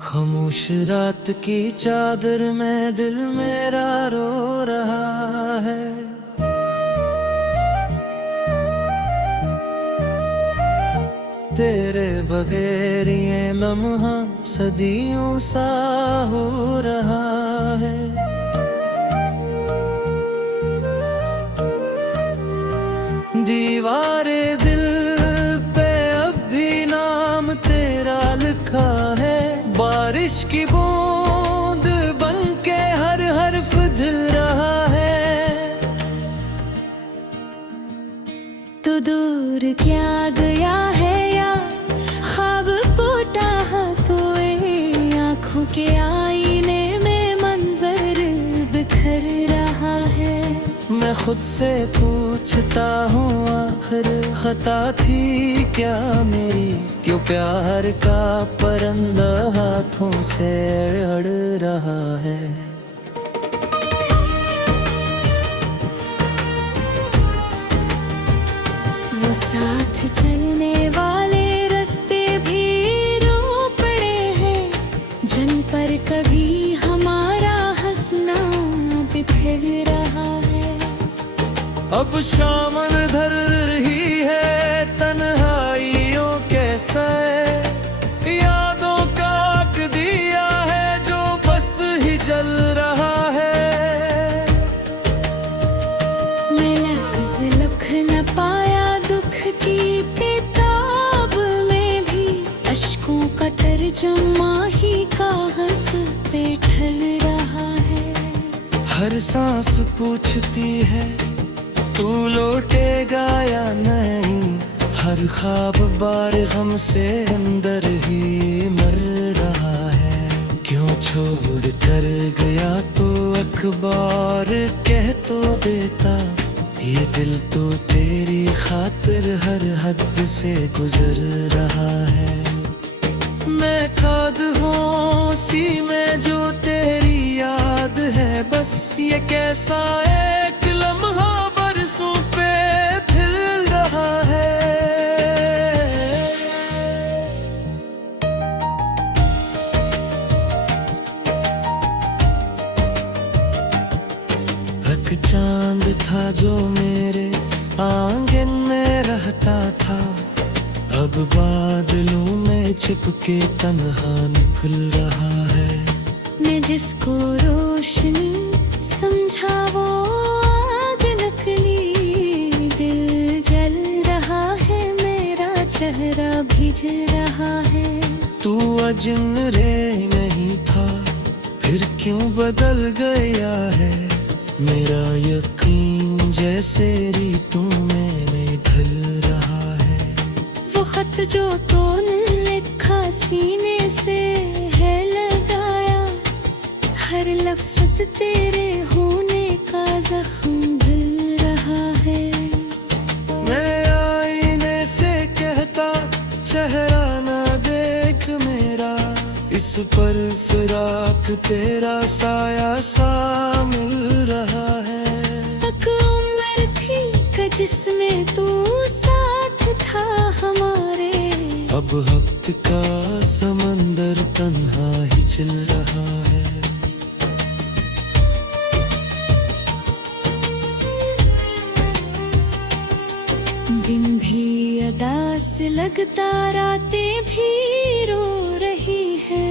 खामोश रात की चादर में दिल मेरा रो रहा है। तेरे बगैर ये लम्हा सदियों सा हो रहा है। दीवारे दिल पे अब भी नाम तेरा लिखा है। बारिश की बूंद बन के हर हर्फ दिल रहा है। तू दूर क्या गया है या ख्वाब पोटा तोए, आँखों के आईने में मंजर बिखर रहा है। मैं खुद से पूछता हूँ आखिर खता थी क्या मेरी, क्यों प्यार का परिंदा हाथों से अड़ रहा है। वो साथ चलने वाले रास्ते भी रो पड़े हैं, जिन पर कभी हमारा हंसना बिखर रहा है। अब शाम ढल रही है, तन्हाइयों कैसा है। यादों का आग दिया है जो बस ही जल रहा है। मैं लफ्ज़ लिख न पाया दुख की किताब में भी, अश्कों का तर्जुमा ही कागज पे ढल रहा है। हर सांस पूछती है तू लौटेगा या नहीं। हर ख्वाब बार गम से अंदर ही मर रहा है। क्यों छोड़ कर गया तो अखबार कह तो देता, ये दिल तो तेरी खातिर हर हद से गुजर रहा है। मैं खाद हूँ सी में जो तेरी याद है, बस ये कैसा एक लम्हा बरसों पे फिर रहा है। एक चांद था जो मेरे आंगन में रहता था, अब बादलों में चिपके तन्हा निकल रहा है। मैं जिसको रोशनी समझा वो आग नकली, दिल जल रहा है, मेरा चेहरा भिज रहा है। तू अजन रे नहीं था फिर क्यों बदल गया है। मेरा यकीन जैसे रीतों में ढल रहा है। वो खत जो तूने लिखा सीने से है लगाया, हर लफ्ज़ तेरे होने का जख्म ढल रहा है। मैं आईने से कहता चेहरा ना देख मेरा, इस पर फिराक तेरा साया सा मिल रहा है। एक उम्र थी कि जिसमें तू साथ था हमारे, अब वक्त का समंदर तन्हा ही चल रहा है। दिन भी अदा से लगता, रातें भी रो रही है।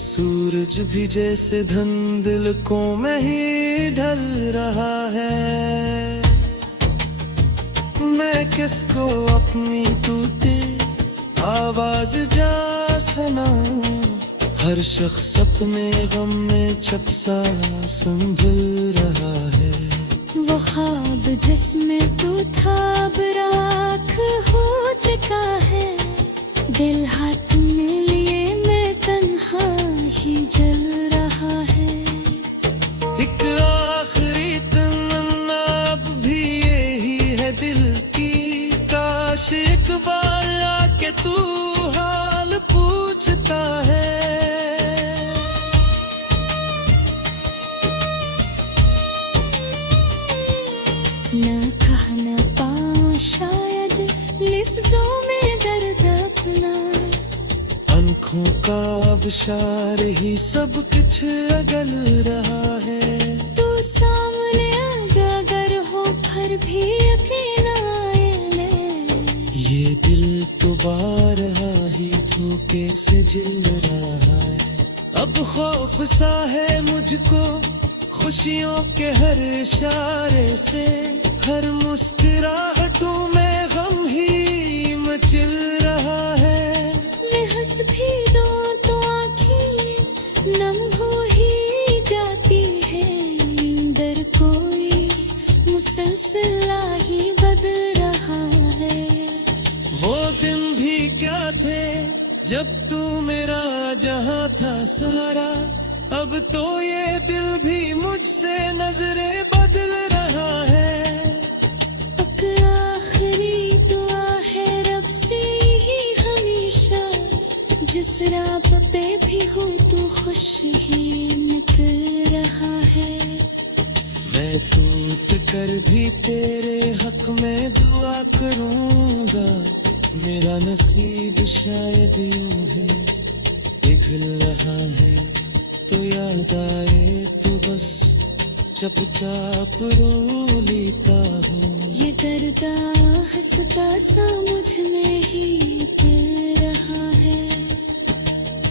सूरज भी जैसे धुंधलकों में ही ढल रहा है। मैं किसको अपनी टूटी आवाज जा सुनाऊं, हर शख्स अपने गम में चपसा संभल रहा है। वो ख्वाब जिसमें तू था अब राख हो चुका है। दिल हाथ में लिए मैं तन्हा ही जल रहा है। एक आखिरी तमन्ना अब भी यही है दिल की, काश एक बार आके तू हाल पूछता है। आंखों का आबशार ही सब कुछ अगल रहा है। तू सामने अगर हो फिर भी यकीन आए ले। ये दिल तो बारहा ही धोखे से जल रहा है। अब खौफ सा है मुझको खुशियों के हर इशारे से। हर मुस्कुराहटों में गम ही मचल रहा है। मैं हंस भी दूं तो आँखें नम हो ही जाती है। अंदर कोई मुसलसल ही बदल रहा है। वो दिन भी क्या थे जब तू मेरा जहां था सारा। अब तो ये दिल भी मुझसे नजरें बदल रहा है। अब आखिरी दुआ है रब से ही हमेशा, जिस राह पे भी हो तू खुश ही निकल रहा है। मैं टूट कर भी तेरे हक में दुआ करूंगा। मेरा नसीब शायद यूं है पिघल रहा है। तो याद आए तो बस चुपचाप रो लेता हूँ। ये दर्द हंसता सा मुझ में ही दिल रहा है।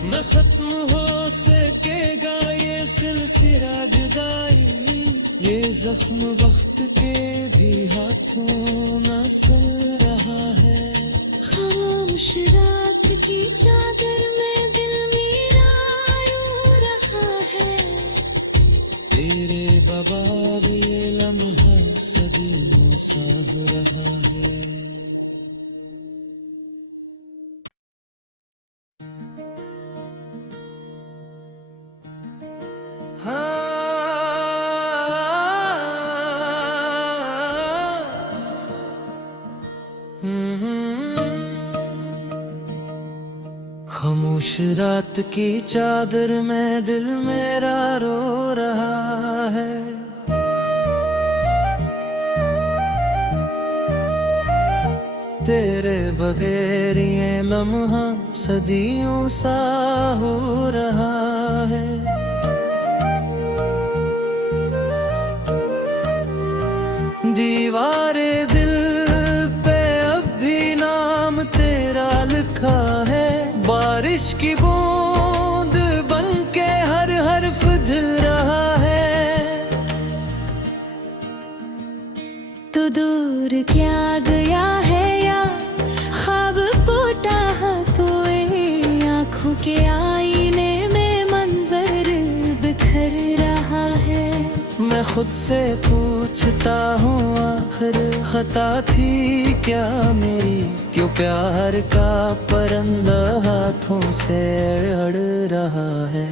न खत्म हो सकेगा ये सिलसिला जुदाई। ये जख्म वक्त के भी हाथों न सह रहा है। खामोश रात की चादर में दिल मेरा रो रहा है। तेरे बबाब ये लम्हा सदियों सा हो रहा है। खामोश रात की चादर में दिल मेरा रो रहा है। तेरे बगैर ये लम्हा सदियों सा हो रहा है। दीवारे दिल पे अब भी नाम तेरा लिखा है। बारिश की बूंद बन के हर हर्फ दिल रहा है। तो दूर क्या गया है या ख्वाब पोता तो आँखों के आईने में मंजर बिखर रहा है। मैं खुद से पूछता हूँ आखिर खता थी क्या मेरी। क्यों प्यार का परिंदा हाथों से अड़ रहा है।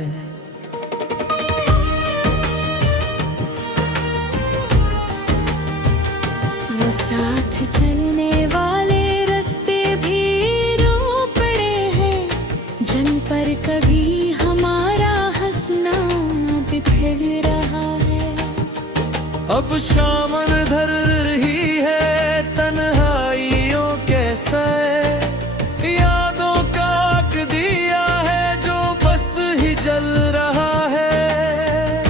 वो साथ चलने वाले रास्ते भी रो पड़े हैं, जिन पर कभी हमारा हंसना बिखर रहा है। अब शाम धर रही है तन्हाइयों के सए। यादों का आग दिया है जो बस ही जल रहा है।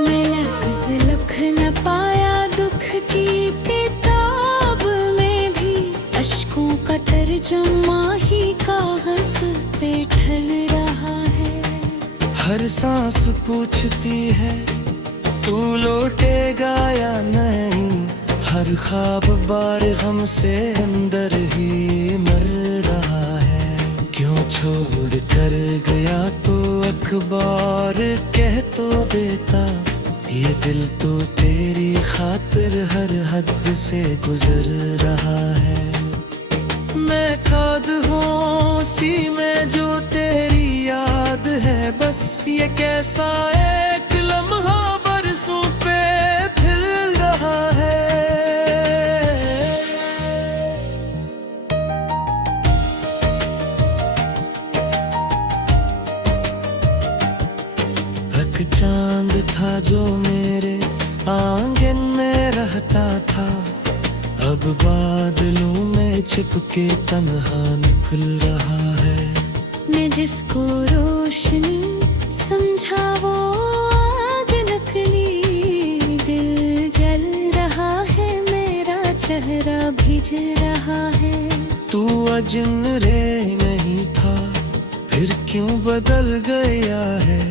मैं लफ्ज़ लिख न पाया दुख की किताब में भी, अश्कों का तर्जुमा ही कागज पे ढल रहा है। हर सांस पूछती है तू लौटेगा या नहीं। हर ख्वाब बार गम से अंदर ही मर रहा है। क्यों छोड़ कर गया तो अखबार कह तो देता। ये दिल तो तेरी खातिर हर हद से गुजर रहा है। मैं खाद हूँ सी में जो तेरी याद है बस। ये कैसा एक लम्हा बरसों पे फिर रहा है। एक चांद था जो मेरे आंगन में रहता था। अब बादलों में छिपके तन्हा निकल रहा जिसको रोशनी समझा वो आग नकली। दिल जल रहा है, मेरा चेहरा भिज रहा है। तू अजन रे नहीं था, फिर क्यों बदल गया है?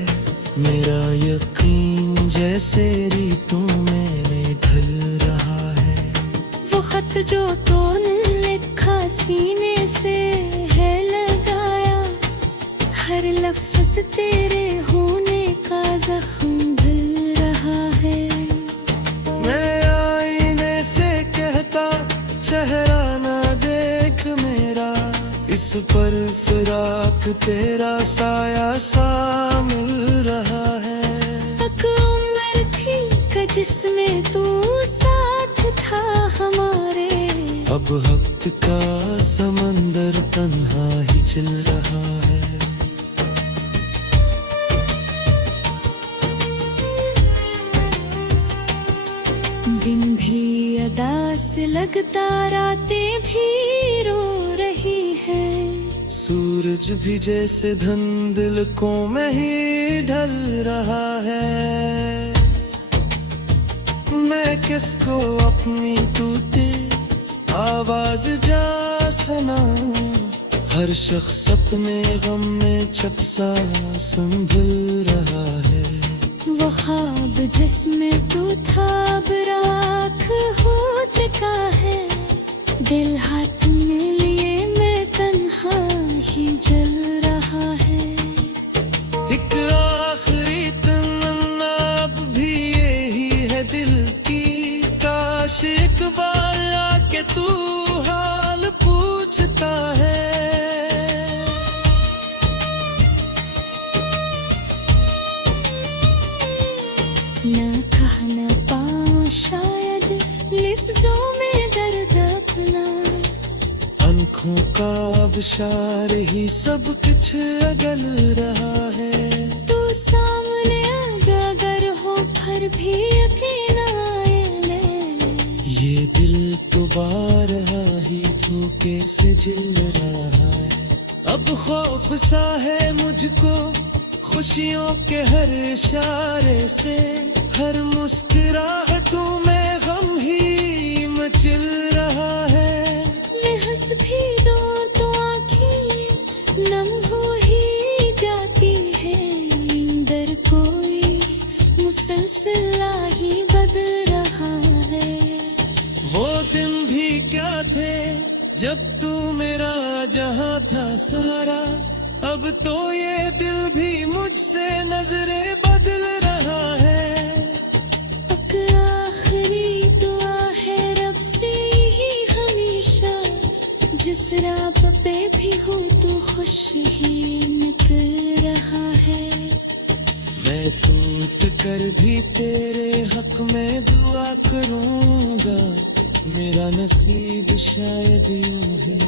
मेरा यकीन जैसे रीतों में ढल रहा है। वो खत जो तूने लिखा सीने से है लगाया, हर लफ्ज तेरे होने का जख्म भूल रहा है। मैं आईने से कहता चेहरा ना देख मेरा, इस पर फिराक तेरा साया सा मिल रहा है। एक उम्र थी कि जिसमें तू साथ था हमारे, अब वक्त का समंदर तन्हा ही चल रहा है। दिन भी अदा से लगता, रातें भी रो रही है। सूरज भी जैसे धुंधलकों में ही ढल रहा है। मैं किसको अपनी टूटी आवाज जा सुनाऊं? हर शख्स अपने गम में चपसा संभल रहा है। वो ख्वाब जिसमें तू था अब राख हो चुका है। दिल हाथ में लिए मैं तन्हा ही जल रहा है। एक आखिरी तमन्ना अब भी यही है दिल की, काश एक बार आके तू हाल पूछता है। ना कह ना पाऊं शायद लिफ्ज़ों में दर्द अपना, आँखों का आबशार ही सब कुछ अगल रहा है। तू सामने अगर हो फिर भी यकीन आए ले। ये दिल तो बारहा ही धोखे से जल रहा है। अब खौफ सा है मुझको खुशियों के हर इशारे से, हर मुस्कुराहटों में गम ही मचल रहा है। मैं हंस भी दूं तो आँखें नम हो ही जाती है। अंदर कोई मुसलसल ही बदल रहा है। वो दिन भी क्या थे जब तू मेरा जहां था सारा, अब तो ये दिल भी मुझसे नजरें बदल रहा है। अब आखिरी दुआ है रब से ही हमेशा, जिस राह पे भी हो तो खुश ही निकल रहा है। मैं टूट कर भी तेरे हक में दुआ करूंगा। मेरा नसीब शायद यूं है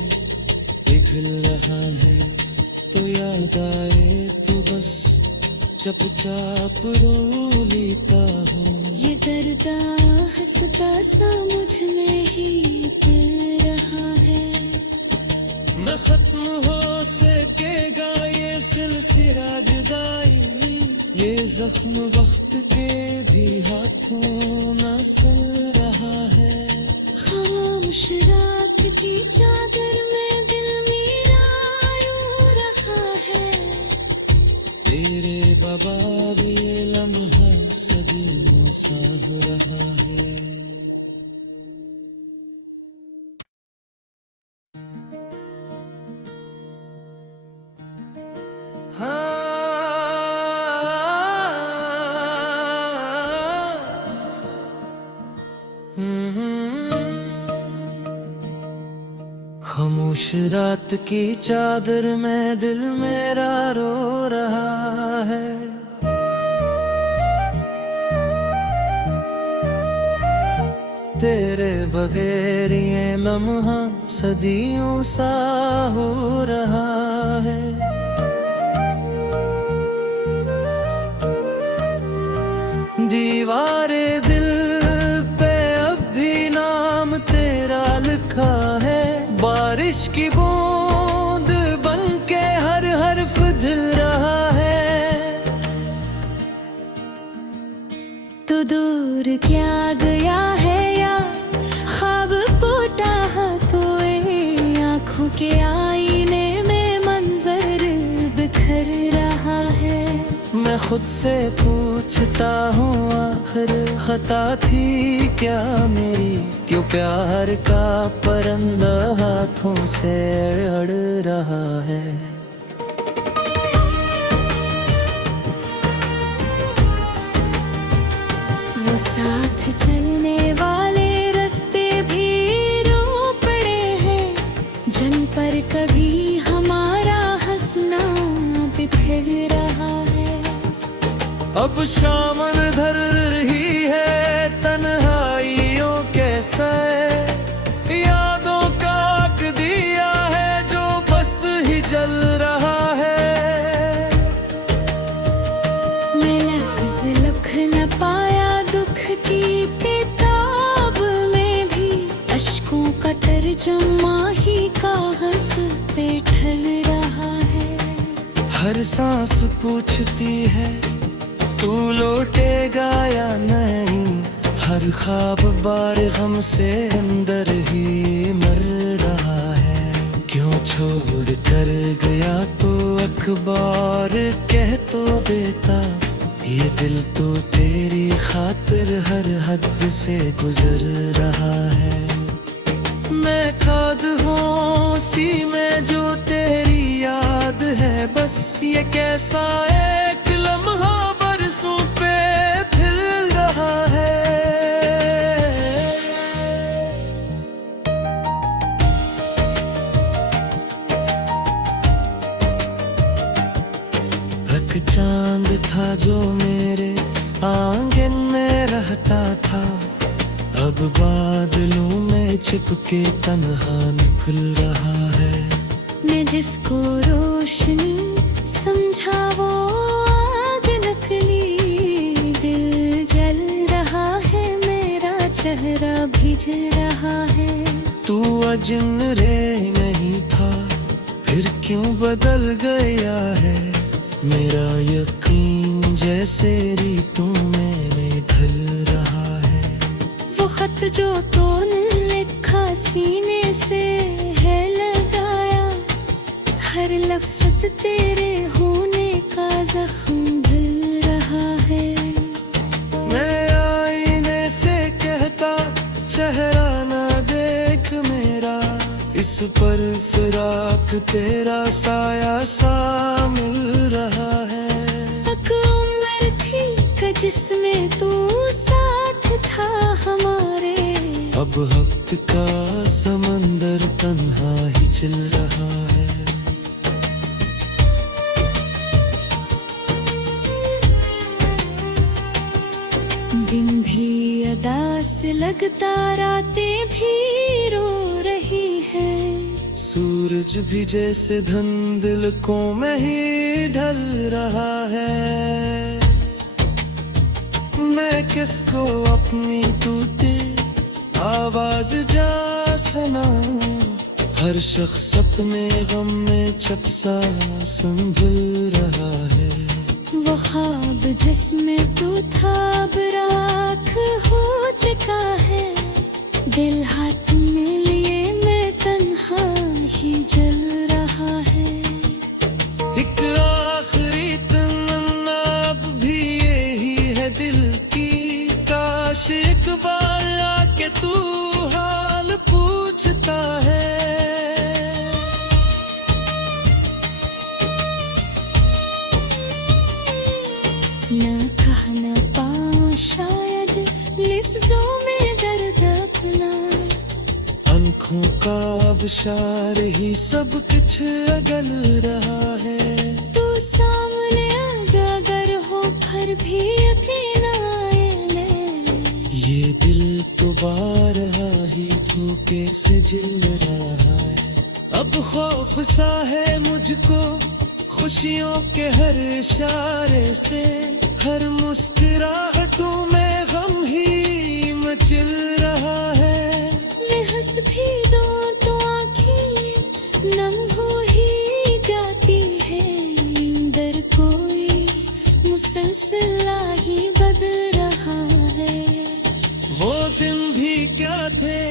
पिघल रहा है, तो याद आए तो बस चुपचाप रो लेता हूँ। ये दर्द हंसता सा मुझ में ही पिल रहा है। न खत्म हो सकेगा ये सिलसिला जुदाई, ये जख्म वक्त के भी हाथों न सल रहा है। खामोश रात की चादर में दिल मेरा रो रहा है। तेरे बाबा भी लम्हा सदियों सा हो रहा है। खामोश रात की चादर में दिल मेरा रो रहा है। तेरे बगैर ये लम्हा सदियों सा हो रहा है। दीवारे दिल पे अब भी नाम तेरा लिखा है। बारिश की बूंद बन के हर हर्फ मैं खुद से पूछता हूँ आखिर खता थी क्या मेरी, क्यों प्यार का परिंदा हाथों से अड़ रहा है। वो साथ चलने वाले रास्ते भी रो पड़े हैं, जिन पर कभी हमारा हंसना बिखर रहा है। अब शाम ढल रही है, तन्हाइयों कैसा है, यादों का दिया है जो बस ही जल रहा है। मैं लफ्ज़ लिख न पाया दुख की किताब में भी, अश्कों का तर्जुमा ही कागज पे ढल रहा है। हर सांस पूछती है तू लौटेगा या नहीं, हर ख्वाब बार गम से अंदर ही मर रहा है। क्यों छोड़ कर गया तो अखबार कह तो देता, ये दिल तो तेरी खातिर हर हद से गुजर रहा है। मैं खाद हूँ उसी में जो तेरी याद है, बस ये कैसा एक लम्हा बरसों पे फिर रहा है। एक चांद था जो मेरे आंगन में रहता था, अब बादलों में चिपके तन्हा निकल रहा है। मैं जिसको रोशनी समझा वो आग नकली, दिल जल रहा है, मेरा चेहरा भिज रहा है। तू अजन रे नहीं था फिर क्यों बदल गया है, मेरा यकीन जैसे रीतों में ढल रहा है। वो खत जो तूने लिखा सीने से है लगाया, हर लफ्ज तेरे होने का जख्म भूल रहा है। मैं आईने से कहता चेहरा ना देख मेरा, इस पर फिराक तेरा साया सा मिल रहा है। एक उम्र थी कि जिसमें तू साथ था हमारे, अब वक्त का समंदर तन्हा ही चल रहा है। दिन भी अदा से लगता, रातें भी रो रही है। सूरज भी जैसे धुंधल को में ही ढल रहा है। मैं किसको अपनी टूटी आवाज जा सुनाऊं, हर शख्स अपने गम में चपसा संभल रहा है। वो ख्वाब जिसमें तू था अब राख हो चुका है, दिल हाथ में लिए मैं तन्हा ही जल रहा है। एक आखिरी तमन्ना अब भी यही है दिल की, काश एक बार आके तू हाल पूछता है। ना कह ना पाऊं शायद लफ्जों में दर्द अपना, आंखों का आबशार ही सब कुछ अगल रहा है। तू सामने अगर हो फिर भी यकीन आए ले, ये दिल तो बारहा ही धोखे से जल रहा है। अब खौफ सा है मुझको खुशियों के हर इशारे से, हर मुस्कुराहटों में गम ही मचल रहा है। मैं हंस भी दूं तो आँखें नम हो ही जाती है, अंदर कोई मुसलसल ही बदल रहा है। वो दिन भी क्या थे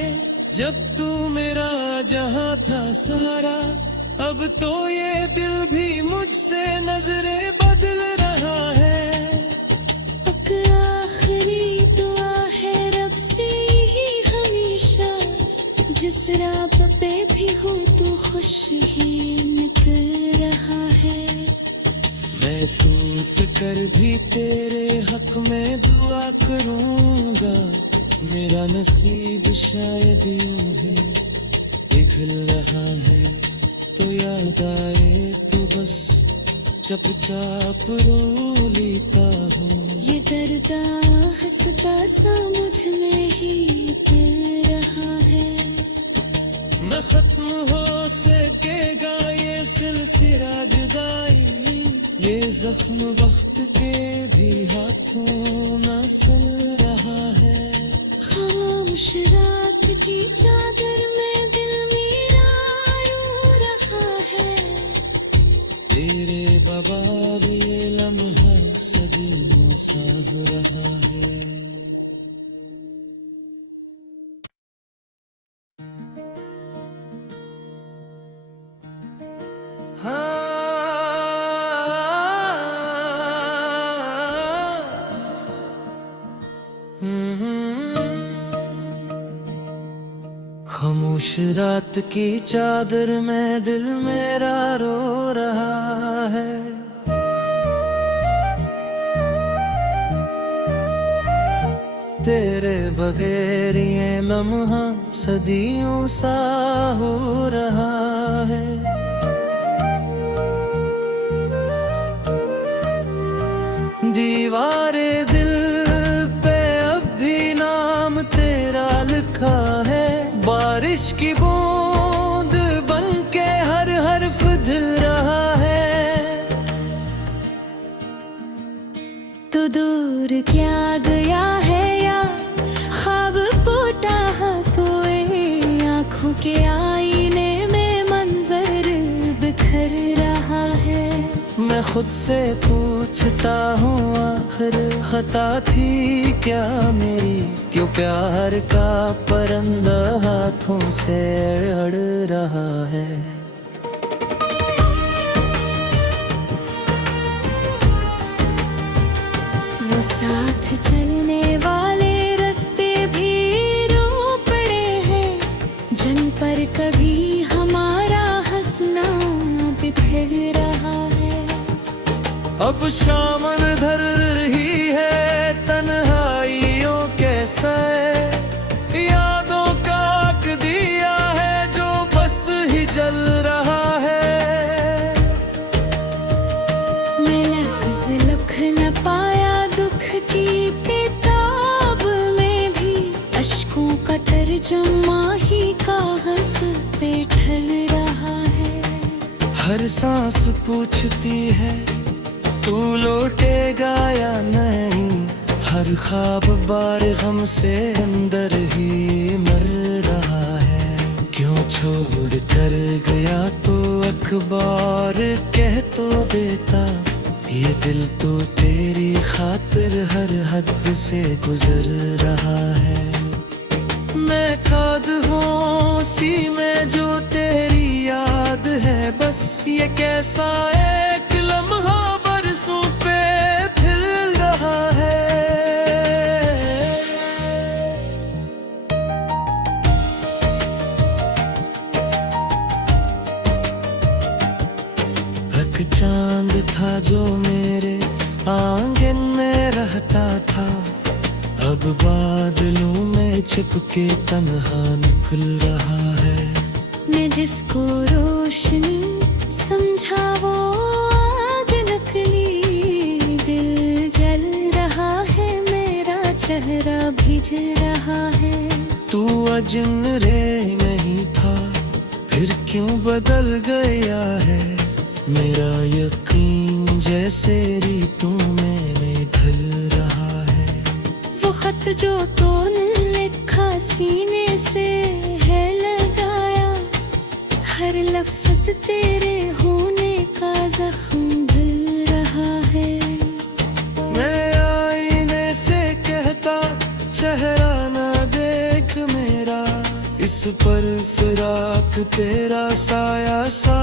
जब तू मेरा जहां था सारा, अब तो ये दिल भी मुझसे नजरें बदल रहा है। फिर रहा है। मैं टूट कर भी तेरे हक में दुआ करूंगा, मेरा नसीब शायद यूं ही पिघल रहा है। तो याद आए तो बस चुपचाप रो लेता हूँ। ये दर्दा हंसता सा मुझ में ही पिल रहा है। न खत्म हो सकेगा ये सिलसिला जुदाई, ये जख्म वक्त के भी हाथों न सिल रहा है। खामोश रात की चादर में दिल मेरा रो रहा है। तेरे बवाल ये लम्हा सदियों सा हो रहा है। खामोश रात की चादर में दिल मेरा रो रहा है। तेरे बगैर ये लम्हा सदियों सा हो रहा है। दीवारे दिल पे अब भी नाम तेरा लिखा है। बारिश की बूंद बन के हर हर्फ दिल रहा है। तो दूर क्या गया है या ख्वाब पोटा तो आँखों के आईने में मंजर बिखर रहा है। मैं खुद से पूछता हूँ आखिर खता थी क्या मेरी, क्यों प्यार का परिंदा हाथों से अड़ रहा है। वो साथ चलने वाले रास्ते भी रो पड़े हैं, जिन पर कभी हमारा हंसना बिखर रहा है। अब शामन धर रही है तन्हाइयों के सए, यादों का आग दिया है जो बस ही जल रहा है। मैं लफ्ज़ लिख न पाया दुख की किताब में भी, अश्कों का तर्जुमा ही कागज पे ढल रहा है। हर सांस पूछती है तू लौटेगा या नहीं, हर ख्वाब बार गम से अंदर ही मर रहा है। क्यों छोड़ कर गया तो अखबार कह तो देता, ये दिल तो तेरी खातिर हर हद से गुजर रहा है। मैं खाद हूँ सी में जो तेरी याद है, बस ये कैसा एक लम्हा बरसों पे फिर रहा है। एक चांद था जो मेरे आंगन में रहता था, अब बादलों में छिपके तन्हा निकल रहा है। मैं जिसको रोशनी समझा वो आग नकली, दिल जल रहा है मेरा चेहरा भिज रहा है। तू अजन रे नहीं था फिर क्यों बदल गया है, मेरा यकीन जैसे रीतों में ढल रहा है। वो खत जो तूने लिखा सीने से है लगाया, हर लफ्ज तेरे होने का जख्म भूल रहा है। मैं आईने से कहता चेहरा ना देख मेरा, इस पर फिराक तेरा साया सा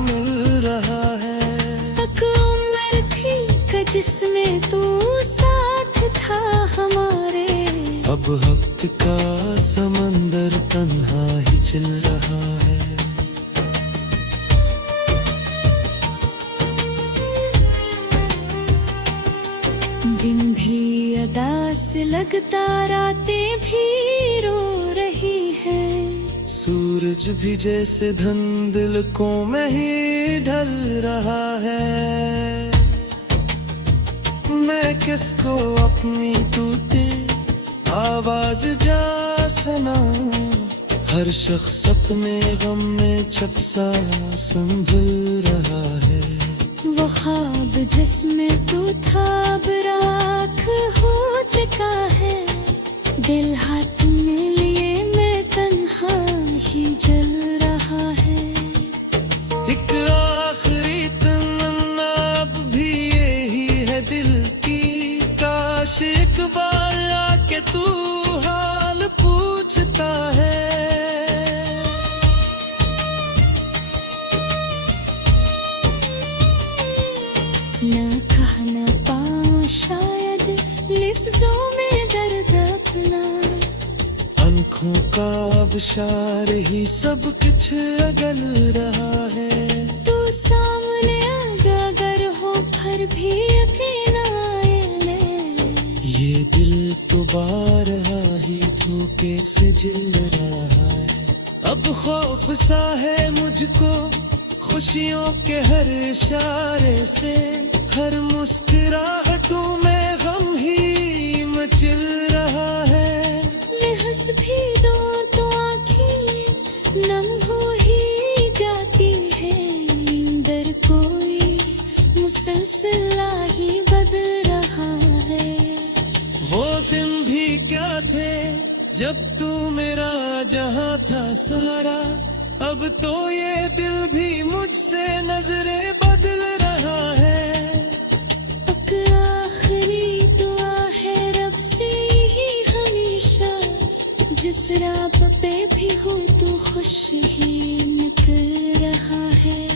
मिल रहा है। एक उम्र थी कि जिसमें तू साथ था हमारे, अब वक्त का समंदर तन्हा ही चल रहा है। दिन भी अदा से लगता रातें भी रो रही है। सूरज भी जैसे धुंधलकों में ही ढल रहा है। मैं किसको अपनी टूटे आवाज जा सुनाऊं, हर शख्स अपने गम में चपसा संभल रहा है। वो ख्वाब जिसमें तू था अब राख हो चुका है। दिल हाथ में लिए मैं तन्हा ही जल रहा है। एक आखिरी तमन्ना अब भी यही है दिल की, काश एक बार आके तू हाल पूछता है। ना कह ना पाऊं शायद लिफ्ज़ों में दर्द अपना। आँखों का आबशार ही सब कुछ अगल रहा है। तू सामने अगर हो फिर भी यकीन आए ले। ये दिल तो बारहा ही धोखे से जल रहा है। अब खौफ सा है मुझको खुशियों के हर इशारे से, हर मुस्कुराहटों में गम ही मचल रहा है। मैं हंस भी दूं तो आँखें नम हो ही जाती है। अंदर कोई मुसलसल ही बदल रहा है। वो दिन भी क्या थे जब तू मेरा जहां था सारा, अब तो ये दिल भी मुझसे नजरें बदल रहा है। अब आखिरी दुआ है रब से ही हमेशा, जिस राह पे भी हो तू खुश ही निकल रहा है।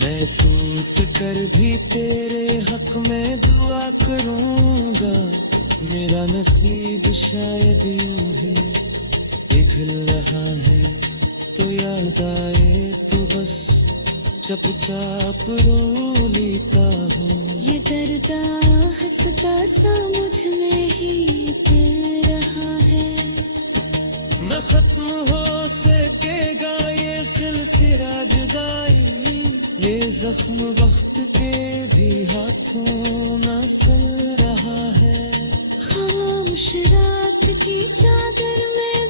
मैं टूट कर भी तेरे हक में दुआ करूंगा। मेरा नसीब शायद यूं ही पिघल रहा है। तो याद आए तो बस चुपचाप रो लेता हूँ। ये दर्द हंसता सा मुझ में ही दिल रहा है। न खत्म हो सकेगा ये सिलसिला जुदाई, ये जख्म वक्त के भी हाथों न सिल रहा है। खामोश रात की चादर में